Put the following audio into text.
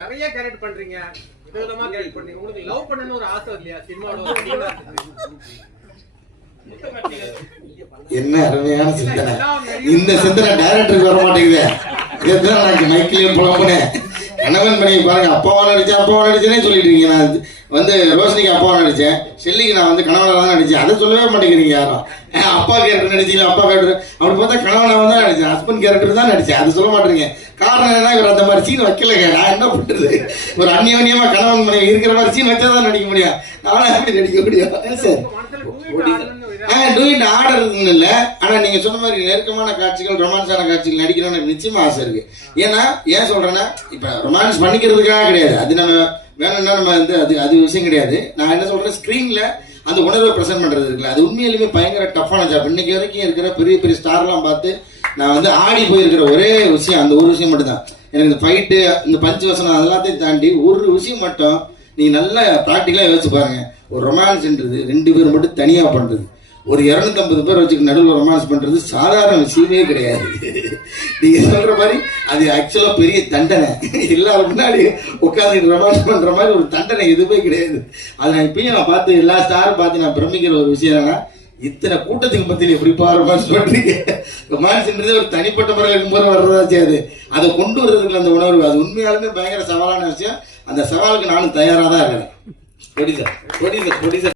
நிறைய கேரக்ட் பண்றீங்க. விதவிதமா கேரக்ட் பண்றீங்க உங்களுக்கு லவ் பண்ணணும்னு ஒரு ஆசை இல்லையா? சினிமாவோட என்ன அருமையான சிந்தனை. இந்த சிந்தனை டைரக்டருக்கு வர மாட்டேங்குது இதுதான் நான் மைக்கிலையும் புலம்புனேன் கணவன் மனைவி பாருங்க அப்பாவா நடிச்சேன் அப்பாவா நடிச்சேனே சொல்லிட்டு இருக்கீங்க. நான் வந்து ரோஷினிக்கு அப்பாவா நடிச்சேன். ஷெல்லிக்கு நான் வந்து கணவனாக தான் நடிச்சேன். அதை சொல்லவே மாட்டேங்கிறீங்க யாரும். அப்பா கேரக்டர் நடிச்சீங்க அப்பா கேரக்டர் அப்படி பார்த்தா கணவனாக தான் நடிச்சேன். ஹஸ்பண்ட் கேரக்டர் தான் நடிச்சேன். அது சொல்ல மாட்டேங்க காரணம் என்ன இவர் அந்த மாதிரி சீன் வைக்கலங்க. நான் என்ன பண்றது? ஒரு அந்நியோன்யமா கணவன் மனைவி இருக்கிற மாதிரி சீன் வச்சா தான் நடிக்க முடியும். நானும் எப்படி நடிக்க முடியும். சார்? மனசுல டூ இருக்குன்னு இல்லை. ஆனால் நீங்கள் சொன்ன மாதிரி நெருக்கமான காட்சிகள் ரொமான்ஸான காட்சிகள் நடிக்கணும்னு எனக்கு நிச்சயமாக ஆசை இருக்குது ஏன்னா ஏன் சொல்கிறேன்னா இப்போ ரொமான்ஸ் பண்ணிக்கிறதுக்காக கிடையாது. அது நம்ம வேணும்னா நம்ம வந்து அது அது விஷயம் கிடையாது. நான் என்ன சொல்கிறேன் ஸ்க்ரீனில் அந்த உணர்வை ப்ரெசென்ட் பண்ணுறது இருக்குல்ல. அது உண்மையிலுமே பயங்கர டஃப்பான ஜாப் இன்னைக்கு வரைக்கும் இருக்கிற பெரிய பெரிய ஸ்டார்லாம் பார்த்து நான் வந்து ஆடி போயிருக்கிற ஒரே விஷயம் அந்த ஒரு விஷயம் மட்டும்தான். எனக்கு இந்த ஃபைட்டு இந்த பஞ்சு வசனம் அதெல்லாத்தையும் தாண்டி ஒரு விஷயம் மட்டும் நீங்கள் நல்லா ப்ராக்டிக்கலாக யோசிச்சு பாருங்க. ஒரு ரொமான்ஸ்ன்றது ரெண்டு பேர் மட்டும் தனியாக பண்ணுறது ஒரு 250 பேர் வச்சுக்க நடுவில் ரொமான்ஸ் பண்ணுறது சாதாரண விஷயமே கிடையாது. நீங்கள் சொல்கிற மாதிரி அது ஆக்சுவலாக பெரிய தண்டனை. எல்லாரும் முன்னாடி உட்காந்து ரொமான்ஸ் பண்ணுற மாதிரி ஒரு தண்டனை எதுவுமே கிடையாது. அதை நான் இப்பயும் நான் பார்த்து எல்லா ஸ்டாரும் பார்த்து நான் பிரமிக்கிற ஒரு விஷயம் என்னன்னா இத்தனை கூட்டத்துக்கு மத்தியில் எப்படிப்பா ரொமான்ஸ் பண்ணுறீங்க ரொமான்ஸ்ன்றது ஒரு தனிப்பட்ட முறையில் இருக்கும்போது வர்றதாச்சு அது அதை கொண்டு வர்றதுக்கு அந்த உணர்வு அது உண்மையாலுமே பயங்கர சவாலான விஷயம். அந்த சவாலுக்கு நானும் தயாராக தான் இருக்கிறேன். Producer producer producer